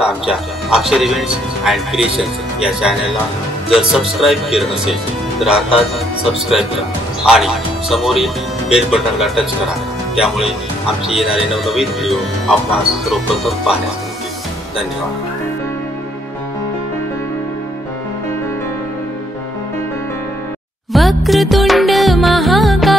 आमच्या अक्षर events and creation या चॅनलला जर सबस्क्राईब केलं नसेल तर आता सबस्क्राईब करा आणि समोरील बेल बटनला टच करा। त्यामुळे आमचे येणारे नवनवीन व्हिडिओ आपणास सर्वप्रथम पाहण्यास मिळतील। धन्यवाद। वक्रतुंड महाकाय